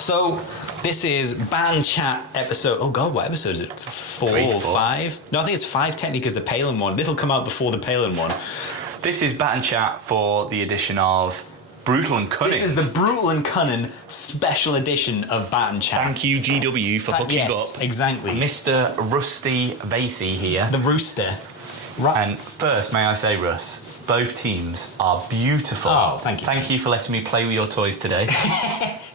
So this is Band Chat episode. Oh God, what episode is it? 4 or 5? No, I think it's 5 technically because the Palin one. This'll come out before the Palin one. This is Bat and Chat for the edition of Brutal and Cunning. This is the Brutal and Cunning special edition of Bat and Chat. Thank you, GW, for hooking up. Exactly. Mr. Rusty Vasey here. The Rooster. Right. And first, may I say, Russ, both teams are beautiful. Oh, thank you. Thank you for letting me play with your toys today.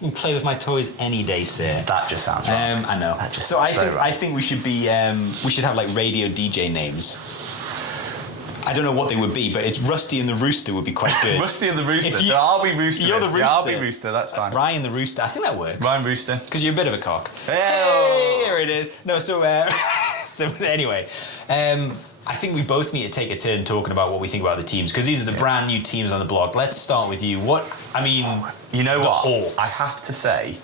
You can play with my toys any day, sir. That just sounds right. I know. So I think we should be we should have like radio DJ names. I don't know what they would be, but it's Rusty and the Rooster would be quite good. Rusty and the Rooster. So I'll be Rooster. You're the Rooster. Yeah, I'll be Rooster. That's fine. Ryan the Rooster. I think that works. Ryan Rooster. Because you're a bit of a cock. Hey, here it is. No, so anyway, I think we both need to take a turn talking about what we think about the teams, because these are the brand new teams on the block. Let's start with you. You know what? Orcs. I have to say,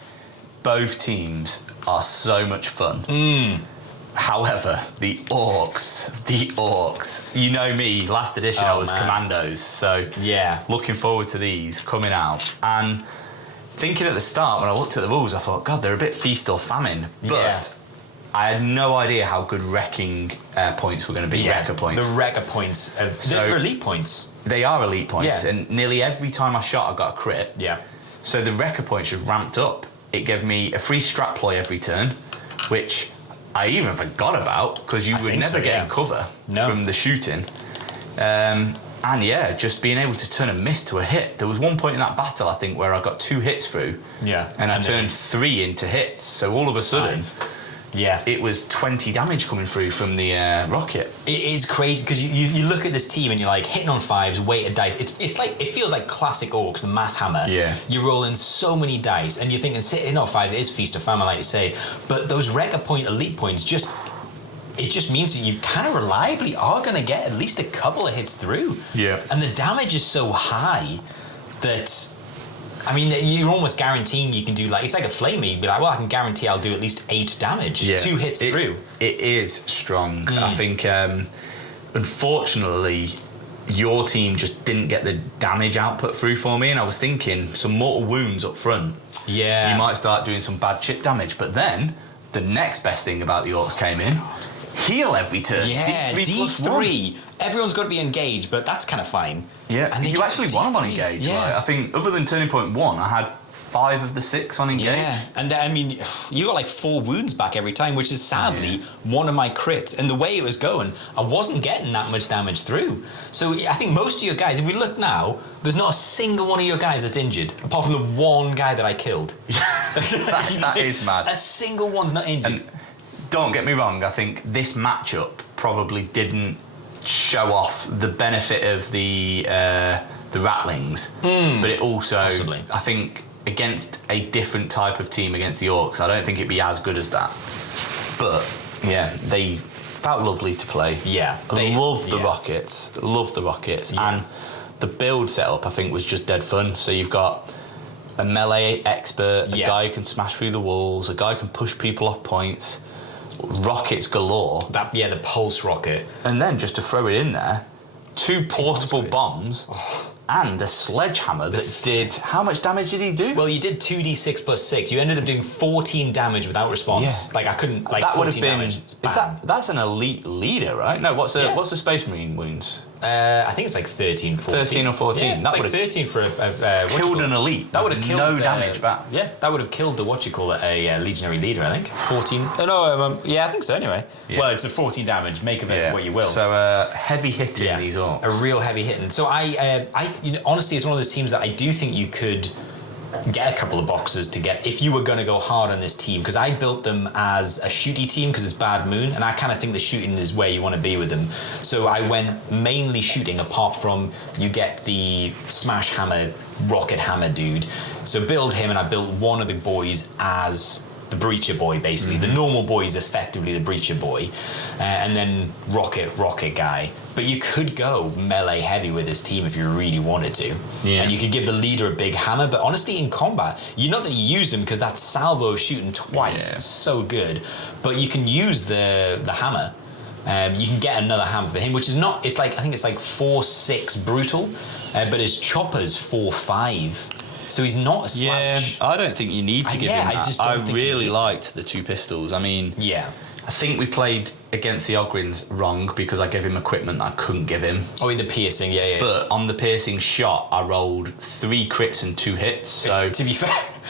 both teams are so much fun. However, the orcs. You know me, last edition I was Commandos, so yeah, looking forward to these coming out. And thinking at the start, when I looked at the rules, I thought, God, they're a bit feast or famine. But I had no idea how good wrecking points were going to be. Wrecka points. The Wrecka points. They're elite points. They are elite points, yeah. And nearly every time I shot, I got a crit. Yeah. So the Wrecka points just ramped up. It gave me a free strap ploy every turn, which I even forgot about, because you would never get in cover from the shooting. And yeah, just being able to turn a miss to a hit. There was one point in that battle, I think, where I got 2 hits through. Yeah. And I turned 3 into hits. So all of a sudden, it was 20 damage coming through from the rocket. It is crazy, because you look at this team and you're like, hitting on 5s, weighted dice. It's like, it feels like classic orcs, the math hammer. Yeah. You're rolling so many dice, and you're thinking, hitting on 5s is feast or famine, like you say. But those Wrecka point elite points it just means that you kind of reliably are going to get at least a couple of hits through. Yeah. And the damage is so high that, I mean, you're almost guaranteeing you can do, like, it's like a flamey. You'd be like, well, I can guarantee I'll do at least 8 damage. Yeah. 2 hits through. It is strong. I think, unfortunately, your team just didn't get the damage output through for me, and I was thinking some mortal wounds up front. Yeah. You might start doing some bad chip damage, but then the next best thing about the orcs came in. Heal every turn. Yeah, D3. Everyone's got to be engaged, but that's kind of fine. Yeah, and you actually want them on engaged. Yeah. Like, I think other than turning point 1, I had 5 of the 6 on engaged. Yeah, and then, I mean, you got like 4 wounds back every time, which is sadly one of my crits. And the way it was going, I wasn't getting that much damage through. So I think most of your guys, if we look now, there's not a single one of your guys that's injured, apart from the one guy that I killed. that is mad. A single one's not injured. And don't get me wrong, I think this matchup probably didn't show off the benefit of the Ratlings, but it also, possibly. I think, against a different type of team against the orcs, I don't think it'd be as good as that. But yeah, they felt lovely to play. Yeah, I love the rockets. And the build setup, I think, was just dead fun. So you've got a melee expert, a guy who can smash through the walls, a guy who can push people off points, rockets galore. The pulse rocket. And then, just to throw it in there, 2 portable bombs and a sledgehammer that did... How much damage did he do? Well, you did 2d6 plus 6. You ended up doing 14 damage without response. Yeah. Like, I couldn't... Like, that 14 damage. That's an elite leader, right? No, what's the Space Marine wounds? I think it's like 13, 14. 13 or 14. Yeah, that like 13 for a killed an elite. That would have killed no damage back. Yeah, that would have killed the a legionary leader, I think. 14. Oh no, I think so. Anyway, well, it's a 14 damage. Make of it what you will. So heavy hitting these orcs. A real heavy hitting. So I honestly, it's one of those teams that I do think you could get a couple of boxes to get if you were going to go hard on this team, because I built them as a shooty team because it's Bad Moon, and I kind of think the shooting is where you want to be with them. So I went mainly shooting, apart from you get the smash hammer, rocket hammer dude. So build him, and I built one of the boys as the breacher boy, basically. The normal boy is effectively the breacher boy, and then rocket guy. But you could go melee heavy with this team if you really wanted to. Yeah. And you could give the leader a big hammer, but honestly in combat, not that you use them, because that salvo of shooting twice is so good, but you can use the hammer. You can get another hammer for him, which is not, it's like, I think it's like 4-6 brutal, but his chopper's 4-5. So he's not a slouch. Yeah, I don't think you need to give him that. I really liked the 2 pistols. I mean, I think we played against the Ogryns wrong because I gave him equipment that I couldn't give him. Oh, with the piercing, But on the piercing shot, I rolled 3 crits and 2 hits. So to be fair,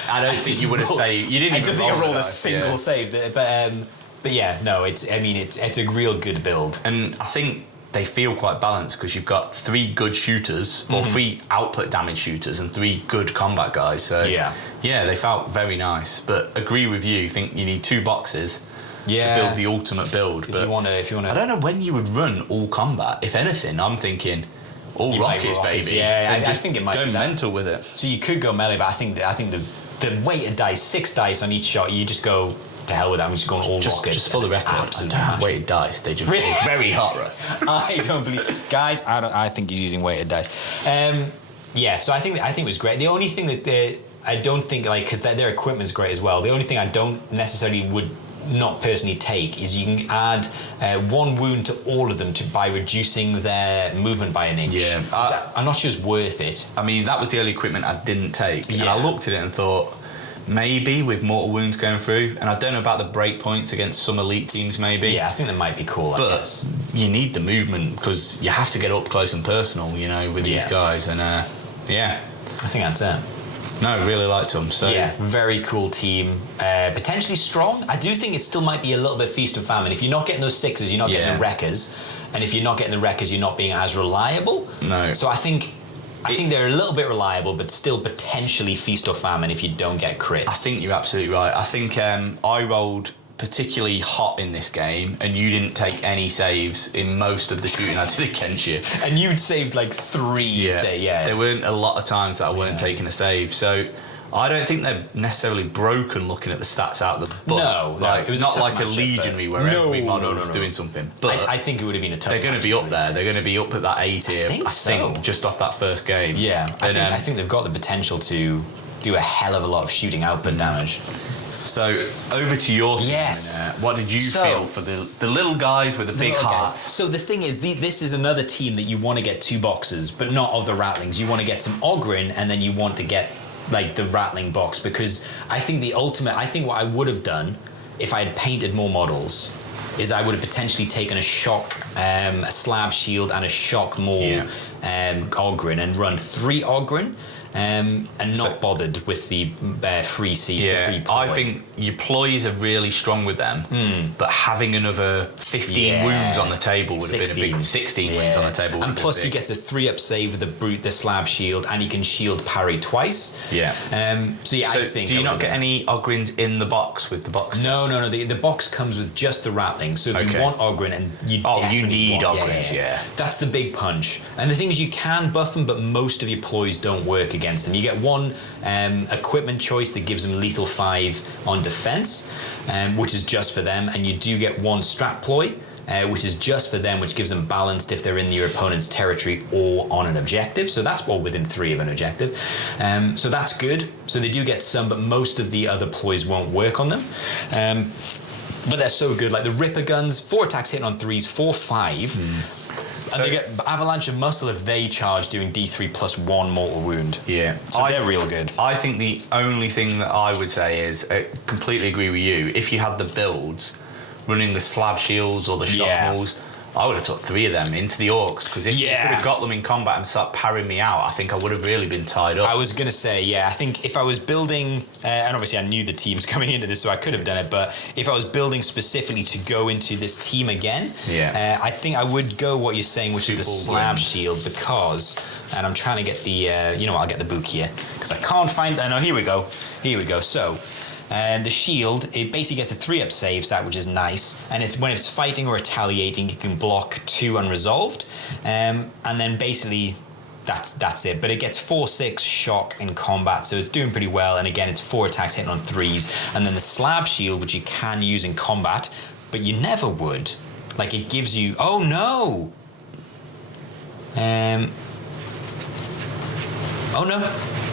I don't think you would have saved. You didn't. I don't think I rolled a single save, but yeah, no, it's a real good build, and I think they feel quite balanced because you've got 3 good shooters or 3 output damage shooters and 3 good combat guys. So yeah, they felt very nice. But agree with you. Think you need 2 boxes. To build the ultimate build. If you want to, I don't know when you would run all combat. If anything, I'm thinking all rockets, baby. Yeah, I think it might go be mental with it. So you could go melee, but I think the weighted dice, 6 dice on each shot, you just go to hell with that. I'm just going all rockets. Just for the record, weighted dice. They just roll very hot, Russ. I don't believe, guys. I think he's using weighted dice. So I think it was great. The only thing that I don't think, like, because their equipment's great as well. The only thing I don't necessarily would not personally take is you can add 1 wound to all of them by reducing their movement by an inch. I'm not sure it's worth it. I mean, that was the only equipment I didn't take. And I looked at it and thought, maybe with mortal wounds going through, and I don't know about the break points against some elite teams, maybe. Yeah, I think that might be cool, I guess. You need the movement because you have to get up close and personal, with these guys. And I think that's it. No, really liked them. So very cool team. Potentially strong. I do think it still might be a little bit feast and famine. If you're not getting those 6s, you're not getting the Wreckers, and if you're not getting the Wreckers, you're not being as reliable. No. So I think they're a little bit reliable, but still potentially feast or famine if you don't get crits. I think you're absolutely right. I think I rolled particularly hot in this game, and you didn't take any saves in most of the shooting I did against you. And you'd saved like 3. There weren't a lot of times that I weren't taking a save. So I don't think they're necessarily broken looking at the stats out of the book. No. It was not like a Legionary where every model was doing something. But I think it would have been a tough. They're going to be up there. They're going to be up at that A tier. I think just off that first game. Yeah, I think they've got the potential to do a hell of a lot of shooting output damage. So over to your team. Yes. What did you feel for the little guys with the big hearts? So the thing is, this is another team that you want to get 2 boxes, but not of the Ratlings. You want to get some Ogryn, and then you want to get like the Ratling box, because I think what I would have done if I had painted more models is I would have potentially taken a shock, a slab shield, and a shock more Ogryn, and run 3 Ogryn. And not bothered with the free seed, the free ploy. I think your ploys are really strong with them, but having another 15 wounds on the table would have been a big 16 wounds on the table. And plus, you get a 3-up save with the slab shield, and you can shield parry twice. Yeah. I think. Do you not get any Ogryns in the box with the box? No. The box comes with just the Ratling. So if you want Ogryn, and you need Ogryns. Yeah. That's the big punch. And the thing is, you can buff them, but most of your ploys don't work against them. You get 1 equipment choice that gives them lethal 5 on defense, which is just for them, and you do get 1 strat ploy, which is just for them, which gives them balanced if they're in your opponent's territory or on an objective. So that's all within 3 of an objective. So that's good. So they do get some, but most of the other ploys won't work on them. But they're so good. Like the Ripper guns, 4 attacks hitting on 3s, 4/5. And they get Avalanche of Muscle if they charge, doing D3 plus 1 mortal wound. Yeah. So they're real good. I think the only thing that I would say is, I completely agree with you, if you had the builds, running the slab shields or the shock walls, I would have took 3 of them into the orcs, because if you could have got them in combat and start parrying me out, I think I would have really been tied up. I was going to say, I think if I was building, and obviously I knew the teams coming into this, so I could have done it, but if I was building specifically to go into this team again, I think I would go what you're saying, which is the slab shield, because, and I'm trying to get the, I'll get the book here, because I can't find, no, here we go. So, the shield, it basically gets a 3-up save stat, which is nice, and it's when it's fighting or retaliating, you can block 2 unresolved, and then basically that's it. But it gets 4/6 shock in combat, so it's doing pretty well. And again, it's 4 attacks hitting on 3s, and then the slab shield, which you can use in combat, but you never would. Like, it gives you,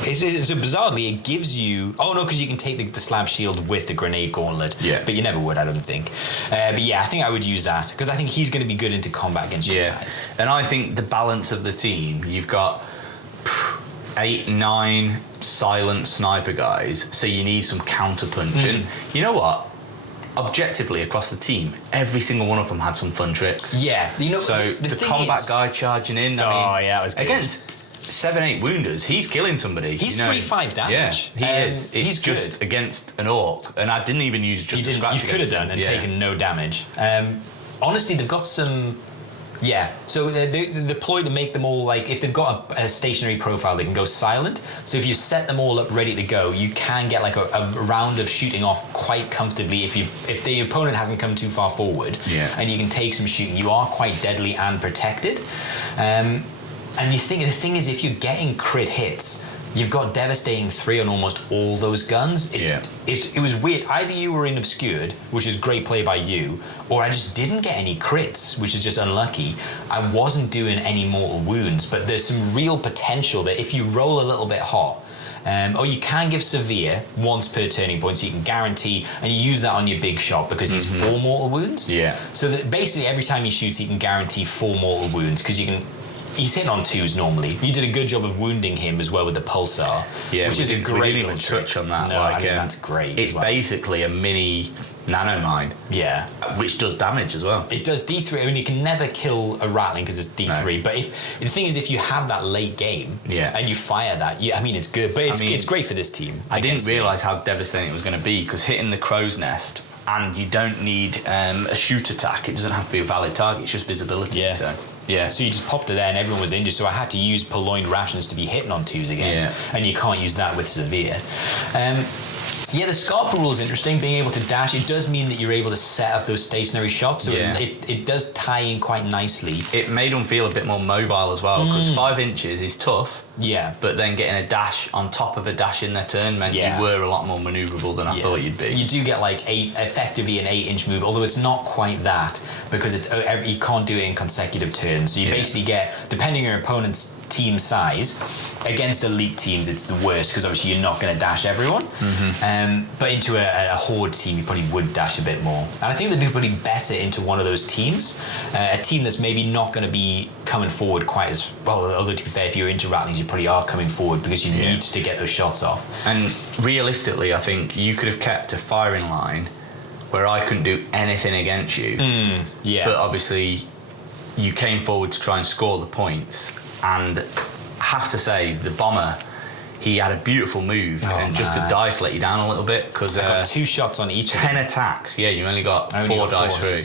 So bizarrely, it gives you... because you can take the slab shield with the grenade gauntlet. Yeah. But you never would, I don't think. But I think I would use that, because I think he's going to be good into combat against you guys. And I think the balance of the team, you've got 8, 9 silent sniper guys, so you need some counter punch. And you know what? Objectively, across the team, every single one of them had some fun tricks. Yeah, so the combat guy charging in. It was good. Against 7-8 wounders, he's killing somebody. He's 3-5 damage. Yeah, he is. It's he's just good against an orc, and I didn't even use just a scratch. You could have done and taken no damage. Honestly, they've got some. Yeah, so they're deployed to make them all, like, if they've got a stationary profile, they can go silent. So if you set them all up ready to go, you can get like a round of shooting off quite comfortably if the opponent hasn't come too far forward. Yeah. And you can take some shooting. You are quite deadly and protected. And the thing is, if you're getting crit hits, you've got devastating 3 on almost all those guns. It was weird. Either you were in obscured, which is great play by you, or I just didn't get any crits, which is just unlucky. I wasn't doing any mortal wounds, but there's some real potential that if you roll a little bit hot, or you can give severe once per turning point, so you can guarantee, and you use that on your big shot because he's 4 mortal wounds. Yeah. So that basically every time he shoots, he can guarantee 4 mortal wounds because you can. He's hitting on 2s normally. You did a good job of wounding him as well with the pulsar, which is a great little trick. Touch on that. No, that's great. It's basically a mini nanomine. Yeah, which does damage as well. It does D3. I mean, you can never kill a Ratling because it's D3. No. But the thing is, if you have that late game and you fire that, it's good. But it's great for this team. I didn't realise how devastating it was going to be because hitting the crow's nest, and you don't need a shoot attack. It doesn't have to be a valid target. It's just visibility. Yeah. So you just popped it there and everyone was injured, so I had to use purloined rations to be hitting on 2s again. And you can't use that with severe. The Scarper rule is interesting, being able to dash. It does mean that you're able to set up those stationary shots, so it does tie in quite nicely. It made them feel a bit more mobile as well, because 5 inches is tough. Yeah. But then getting a dash on top of a dash in their turn meant you were a lot more manoeuvrable than I thought you'd be. You do get like effectively an 8-inch move, although it's not quite that, because you can't do it in consecutive turns. So you basically get, depending on your opponent's team size, against elite teams it's the worst because obviously you're not going to dash everyone. But into a horde team you probably would dash a bit more. And I think they'd be probably better into one of those teams, a team that's maybe not going to be coming forward quite as well. Although to be fair, if you're into Ratlings, you probably are coming forward because you need to get those shots off. And realistically, I think you could have kept a firing line where I couldn't do anything against you. But obviously you came forward to try and score the points. And I have to say, the bomber, he had a beautiful move, and just the dice let you down a little bit because I got 2 shots on each. 10 attacks. Yeah, you only got 4 dice through.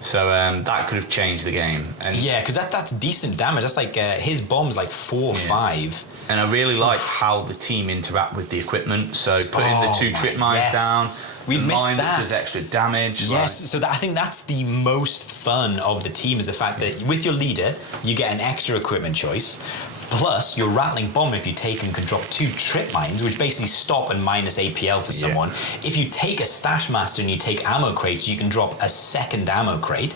So that could have changed the game. And because that's decent damage. That's like his bomb's like 4 or 5. And I really like how the team interact with the equipment. So putting the 2 trip mines down. We missed that. Does extra damage. Yes, so I think that's the most fun of the team, is the fact that with your leader, you get an extra equipment choice. Plus, your Ratling bomber, if you take them, can drop 2 trip mines, which basically stop and minus APL for someone. If you take a Stash Master and you take ammo crates, you can drop a second ammo crate.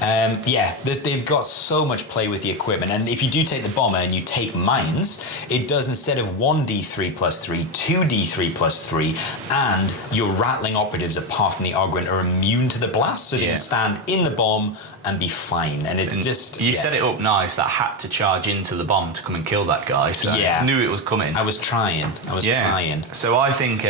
They've got so much play with the equipment. And if you do take the bomber and you take mines, it does, instead of 1d3 plus 3, 2d3 plus 3, and your Ratling operatives, apart from the Ogryn, are immune to the blast, so they can stand in the bomb and be fine. And it's you set it up nice that I had to charge into the bomb to come and kill that guy, so I knew it was coming. I was trying. So I think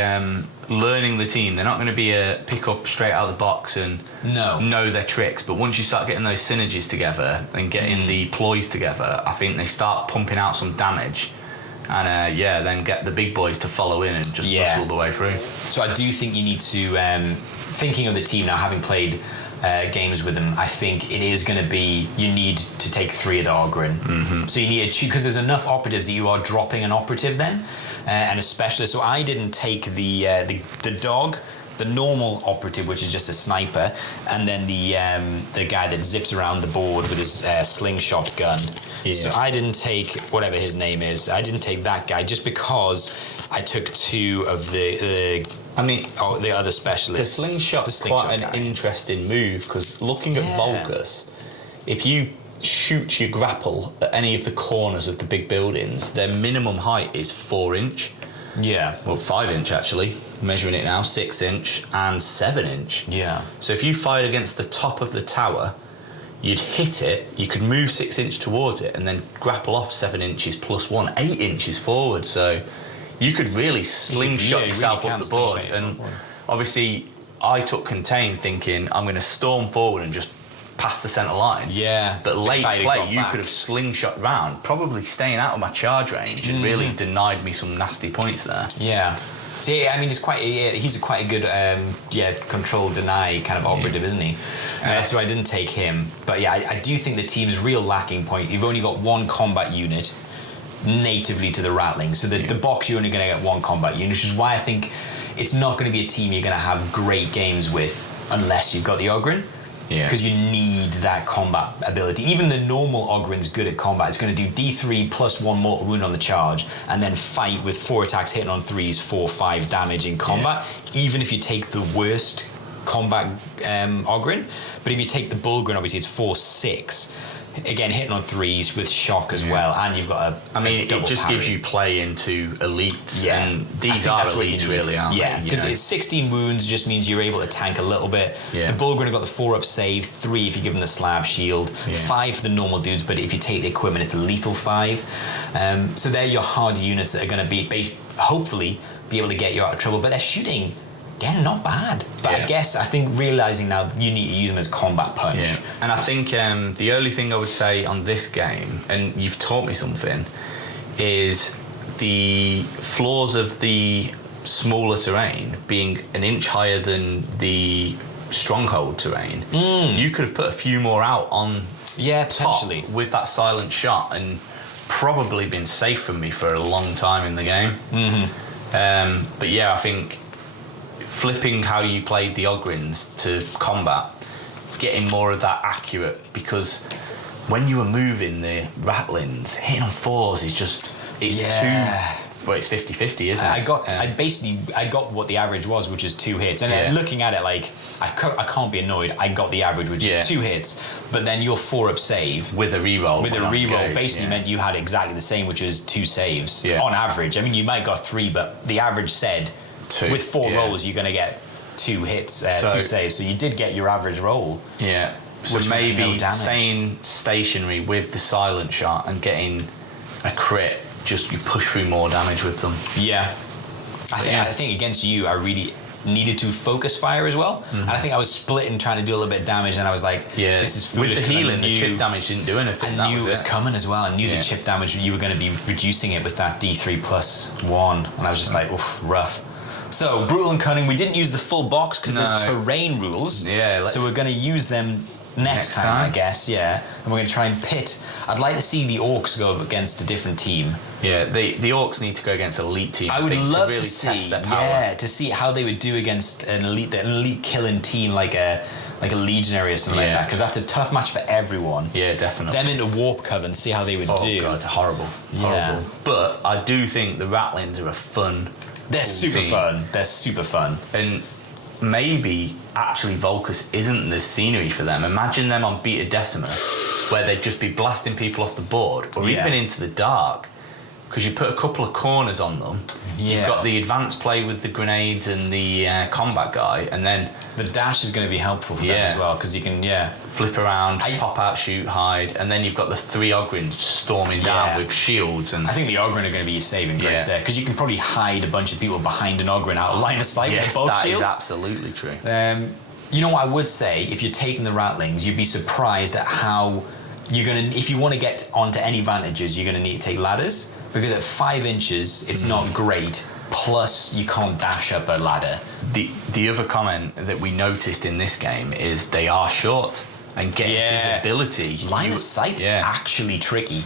learning the team, they're not going to be a pick up straight out of the box and know their tricks, but once you start getting those synergies together and getting the ploys together, I think they start pumping out some damage, and then get the big boys to follow in and just muscle the way through. So I do think you need to, thinking of the team now, having played games with them, I think it is going to be, you need to take 3 of the Ogryn. So you need to, because there's enough operatives that you are dropping an operative then, and a specialist. So I didn't take the dog, the normal operative, which is just a sniper, and then the guy that zips around the board with his slingshot gun. So I didn't take whatever his name is. I didn't take that guy just because I took 2 of the other specialists. The slingshot's quite an interesting move, because looking at Volcus, if you shoot your grapple at any of the corners of the big buildings, their minimum height is 4 inch. Well, 5 inch actually. I'm measuring it now, 6 inch and 7 inch. So if you fired against the top of the tower, you'd hit it, you could move 6 inches towards it, and then grapple off 7 inches plus 1, 8 inches forward. So you could really slingshot yourself up the board. And obviously, I took contain thinking I'm going to storm forward and just past the centre line. Yeah. But late play, you could have slingshot round, probably staying out of my charge range, and really denied me some nasty points there. Yeah. So yeah, I mean, he's quite a good control deny kind of operative, isn't he? So I didn't take him, but yeah, I do think the team's real lacking point. You've only got one combat unit natively to the Ratlings, so the box you're only going to get one combat unit, which is why I think it's not going to be a team you're going to have great games with unless you've got the Ogryn. Yeah. Because you need that combat ability. Even the normal Ogryn's good at combat. It's going to do D3 plus 1 mortal wound on the charge, and then fight with 4 attacks hitting on 3s, 4-5 damage in combat. Yeah. Even if you take the worst combat Ogryn, but if you take the Bulgrin, obviously it's 4-6. Again, hitting on 3s with shock as well, and you've got it just parry. Gives you play into elites, and these are elites really, aren't they? Yeah, because it's 16 wounds just means you're able to tank a little bit. Yeah. The Bulgrin have got the 4-up save, 3 if you give them the slab shield, 5 for the normal dudes, but if you take the equipment, it's a lethal 5. So they're your hard units that are going to hopefully be able to get you out of trouble, but they're shooting. Again, not bad. But I think realising now you need to use them as combat punch. Yeah. And I think the only thing I would say on this game, and you've taught me something, is the flaws of the smaller terrain being an inch higher than the stronghold terrain. You could have put a few more out on potentially with that silent shot and probably been safe from me for a long time in the game. But yeah, I think flipping how you played the Ogryns to combat, getting more of that accurate, because when you were moving the Ratlings, hitting on 4s is just, it's it's 50-50, isn't it? I got what the average was, which is 2 hits, and looking at it, like, I can't be annoyed, I got the average, which is 2 hits, but then your 4-up save with a reroll basically meant you had exactly the same, which is 2 saves on average. I mean, you might got 3, but the average said 2. With 4 rolls, you're going to get 2 hits, 2 saves. So you did get your average roll. Yeah. So maybe staying stationary with the silent shot and getting a crit, just you push through more damage with them. Yeah. I think against you, I really needed to focus fire as well. And I think I was splitting, trying to do a little bit of damage, and I was like, this is foolish. With the healing, the chip damage didn't do anything. I knew it was coming as well. I knew the chip damage, you were going to be reducing it with that D3 plus 1. And I was just like, oof, rough. So, Brutal and Cunning, we didn't use the full box because there's terrain rules. Yeah, so we're going to use them next time, I guess, And we're going to try and pit. I'd like to see the Orcs go up against a different team. Yeah, the Orcs need to go against an elite team. I would love to really see, test their power. to see how they would do against an elite killing team like a legionary or something like that, because that's a tough match for everyone. Yeah, definitely. Them into warp cover and see how they would do. Oh god, horrible. But I do think the Ratlings are a fun. They're super fun. They're super fun. And maybe actually Volcus isn't the scenery for them. Imagine them on Beta Decima, where they'd just be blasting people off the board, or even into the dark, because you put a couple of corners on them. You've got the advanced play with the grenades and the combat guy, and then the dash is going to be helpful for them as well, because you can flip around, pop out, shoot, hide, and then you've got the 3 Ogryns storming down with shields. And I think the Ogryn are going to be your saving grace there, because you can probably hide a bunch of people behind an Ogryn out of line of sight with a bolt shield. That is absolutely true. You know what I would say, if you're taking the Ratlings, you'd be surprised at how you're going to, if you want to get onto any vantages, you're going to need to take ladders, because at 5 inches it's not great, plus you can't dash up a ladder. The other comment that we noticed in this game is they are short, and getting visibility, line of sight actually tricky.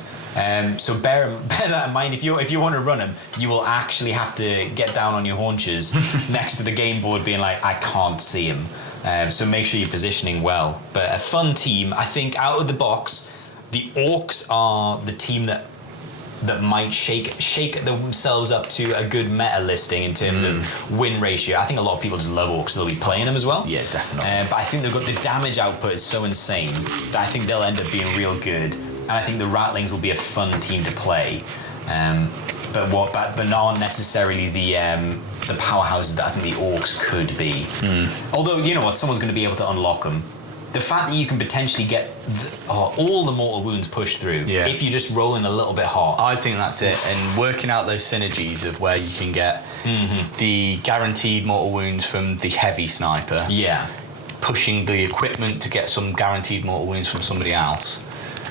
So bear that in mind. If you want to run them, you will actually have to get down on your haunches next to the game board, being like, I can't see him. So make sure you're positioning well. But a fun team. I think out of the box, the Orcs are the team that might shake themselves up to a good meta listing in terms of win ratio. I think a lot of people just love Orcs, so they'll be playing them as well. Yeah, definitely. But I think they've got the damage output is so insane that I think they'll end up being real good. And I think the Ratlings will be a fun team to play. But not necessarily the powerhouses that I think the Orcs could be. Although, you know what, someone's going to be able to unlock them. the fact that you can potentially get all the mortal wounds pushed through if you're just rolling a little bit hot. I think that's it. And working out those synergies of where you can get the guaranteed mortal wounds from the heavy sniper. Yeah. Pushing the equipment to get some guaranteed mortal wounds from somebody else.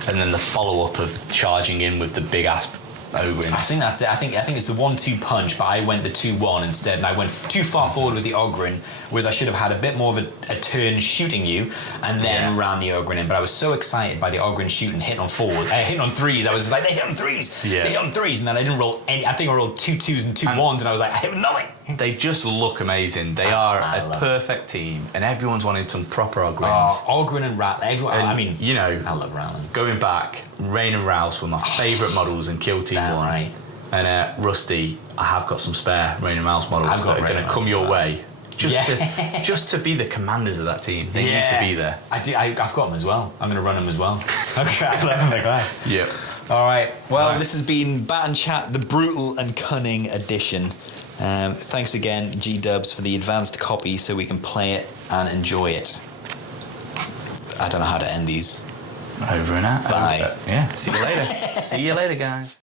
And then the follow-up of charging in with the big-ass Ogrins. I think that's it. I think it's the 1-2 punch, but I went the 2-1 instead, and I went too far forward with the Ogrin, whereas I should have had a bit more of a turn shooting you, and then ran the Ogrin in. But I was so excited by the Ogrin shooting, hitting on hitting on threes. I was like, they hit on threes, they hit on threes, and then I didn't roll any. I think I rolled 2 2s and 2 1s, and I was like, I hit nothing. They just look amazing. They are a perfect team, and everyone's wanted some proper Ogrins. Ogrin and Ratling. I mean, you know, I love Ratlings. Going back, Rain and Rouse were my favourite models in Kill Team 1. Right. And Rusty, I have got some spare Rain and Rouse models that are going to come your way. Just to be the commanders of that team. They need to be there. I've got them as well. I'm going to run them as well. Okay, I love them, guys. Yep. All right. Well, this has been Bat and Chat, the Brutal and Cunning edition. Thanks again, G-Dubs, for the advanced copy so we can play it and enjoy it. I don't know how to end these. Over and out. Bye. Yeah. See you later. See you later, guys.